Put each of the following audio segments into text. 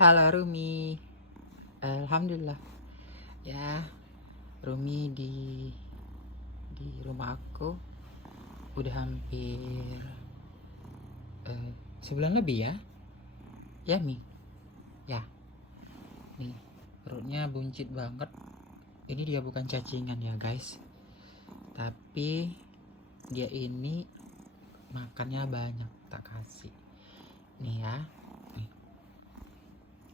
Halo Rumi, alhamdulillah ya. Rumi di rumah aku udah hampir eh, sebulan lebih ya. Ya Mi, ya nih perutnya buncit banget. Ini dia bukan cacingan ya guys, tapi dia ini makannya banyak tak kasih. Nih ya, nih,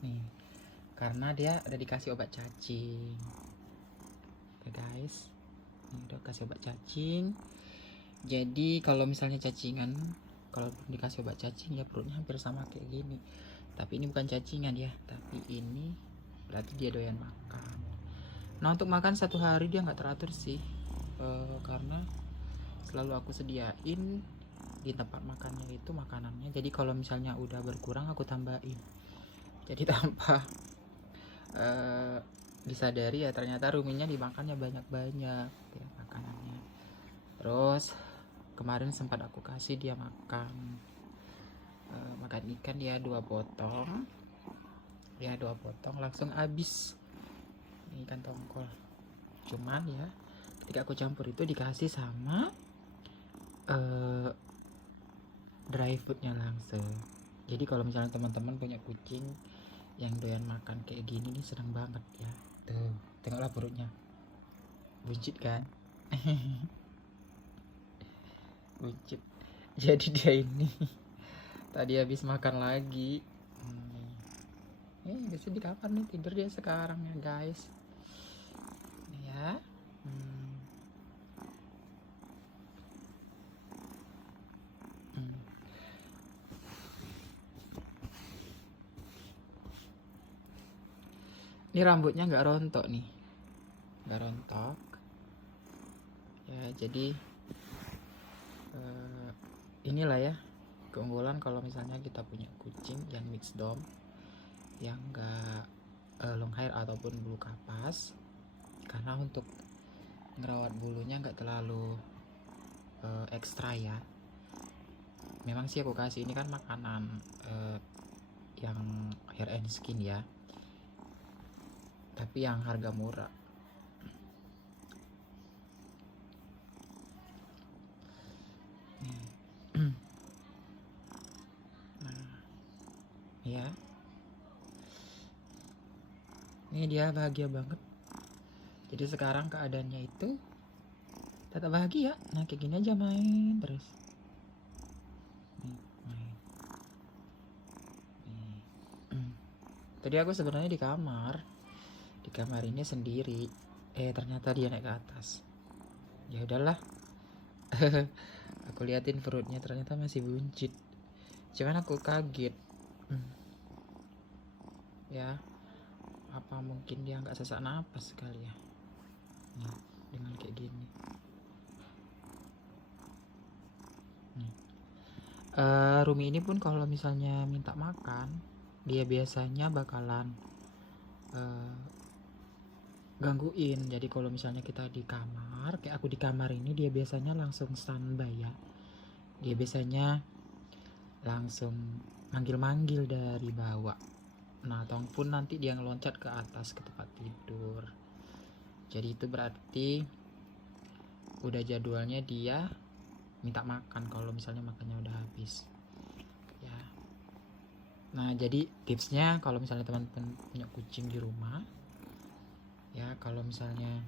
nih karena dia udah dikasih obat cacing. Oke guys, ini udah kasih obat cacing. Jadi kalau misalnya cacingan, kalau dikasih obat cacing ya perutnya hampir sama kayak gini. Tapi ini bukan cacingan ya, tapi ini berarti dia doyan makan. Nah untuk makan satu hari dia nggak teratur sih, karena selalu aku sediain di tempat makannya itu makanannya. Jadi kalau misalnya udah berkurang aku tambahin. Jadi tanpa uh, disadari ya ternyata ruminya dimakannya banyak-banyak ya, makanannya. Terus kemarin sempat aku kasih dia makan makan ikan ya 2 potong ya, 2 potong langsung habis. Ini ikan tongkol, cuman ya ketika aku campur itu dikasih sama dry foodnya langsung. Jadi kalau misalnya teman-teman punya kucing yang doyan makan kayak gini nih senang banget ya. Tuh tengoklah perutnya buncit kan. Buncit. Jadi dia ini tadi habis makan lagi. Biasanya di kamar nih tidur dia sekarang ya guys. Nih ya. Hmm. Hmm. Ini rambutnya nggak rontok nih, nggak rontok. Ya jadi inilah ya keunggulan kalau misalnya kita punya kucing yang mixed dom, yang nggak long hair ataupun bulu kapas. Karena untuk ngerawat bulunya nggak terlalu ekstra ya. Memang sih aku kasih ini kan makanan yang hair and skin ya, tapi yang harga murah. Nah ya, ini dia bahagia banget. Jadi sekarang keadaannya itu tetap bahagia. Nah kayak gini aja main terus. Nih, main. Nih. Tadi aku sebenarnya di kamar ini sendiri. Ternyata dia naik ke atas. Ya udahlah. Aku liatin perutnya ternyata masih buncit. Cuman aku kaget. Ya, apa mungkin dia nggak sesak napas kali ya? Nah, dengan kayak gini. Rumi ini pun kalau misalnya minta makan, dia biasanya bakalan gangguin. Jadi kalau misalnya kita di kamar, kayak aku di kamar ini, dia biasanya langsung standby ya. Dia biasanya langsung manggil-manggil dari bawah. Nah, ataupun nanti dia ngeloncat ke atas ke tempat tidur. Jadi itu berarti udah jadwalnya dia minta makan kalau misalnya makannya udah habis ya. Nah jadi tipsnya kalau misalnya teman-teman punya kucing di rumah ya, kalau misalnya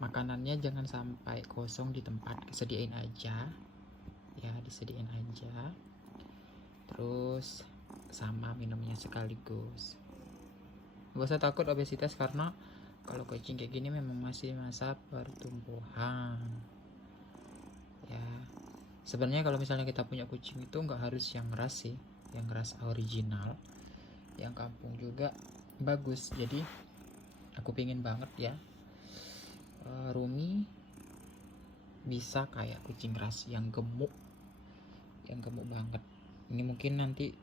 makanannya jangan sampai kosong di tempat, sediain aja ya, disediain aja. Terus sama minumnya sekaligus. Gak usah takut obesitas, karena kalau kucing kayak gini memang masih masa pertumbuhan ya. Sebenarnya kalau misalnya kita punya kucing itu nggak harus yang ras sih, yang ras original, yang kampung juga bagus. Jadi aku pingin banget ya Rumi bisa kayak kucing ras yang gemuk banget. Ini mungkin nanti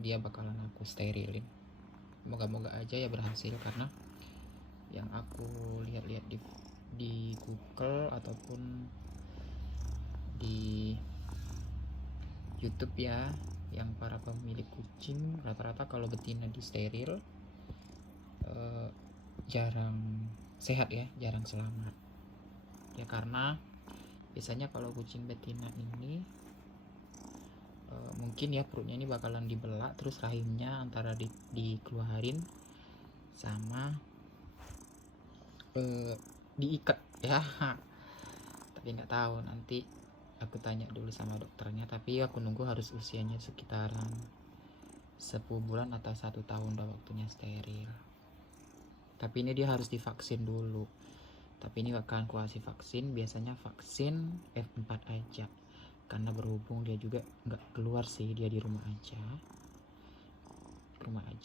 dia bakalan aku sterilin. Moga-moga aja ya berhasil, karena yang aku lihat-lihat di Google ataupun di YouTube ya yang para pemilik kucing rata-rata kalau betina di steril jarang sehat ya, jarang selamat ya, karena biasanya kalau kucing betina ini mungkin ya perutnya ini bakalan dibelah, terus rahimnya antara dikeluarin sama diikat ya. Tapi nggak tahu, nanti aku tanya dulu sama dokternya, tapi aku nunggu harus usianya sekitaran 10 bulan atau 1 tahun udah waktunya steril. Tapi ini dia harus divaksin dulu, tapi ini bakalan kuasi vaksin, biasanya vaksin F4 aja, karena berhubung dia juga nggak keluar sih, dia di rumah aja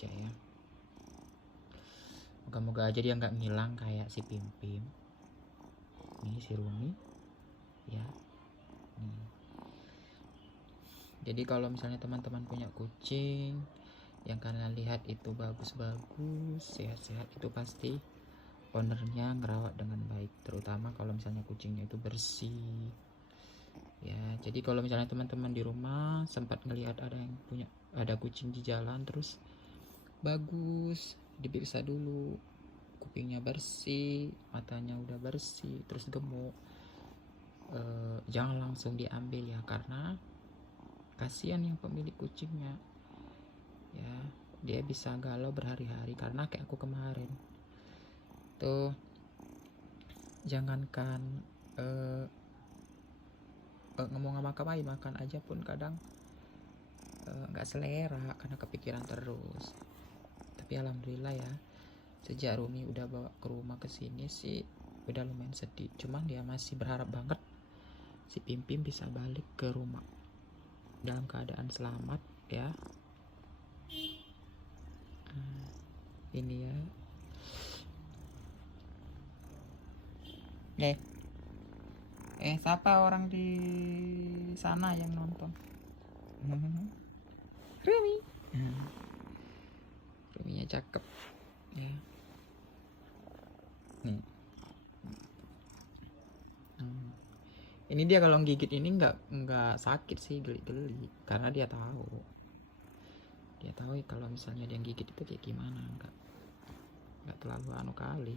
ya. Moga-moga aja dia nggak ngilang kayak si Pimpim ini, si Rumi ya. Jadi kalau misalnya teman-teman punya kucing yang kalian lihat itu bagus-bagus, sehat-sehat, itu pasti ownernya ngerawat dengan baik, terutama kalau misalnya kucingnya itu bersih ya. Jadi kalau misalnya teman-teman di rumah sempat ngelihat ada kucing di jalan terus bagus, diperiksa dulu, kupingnya bersih, matanya udah bersih, terus gemuk, jangan langsung diambil ya, karena kasihan yang pemilik kucingnya ya, dia bisa galau berhari-hari. Karena kayak aku kemarin tuh, jangankan ngomong sama kamu makan aja pun kadang nggak selera karena kepikiran terus. Tapi alhamdulillah ya, sejak Rumi udah bawa ke rumah kesini sih udah lumayan sedih. Cuman dia masih berharap banget si Pimpim bisa balik ke rumah dalam keadaan selamat ya. Ini ya. Siapa orang di sana yang nonton? Rumi. Ruminya cakep ya. Nih. Ini dia kalau gigit ini nggak sakit sih, geli-geli, karena dia tahu kalau misalnya dia gigit itu kayak gimana, nggak terlalu kali.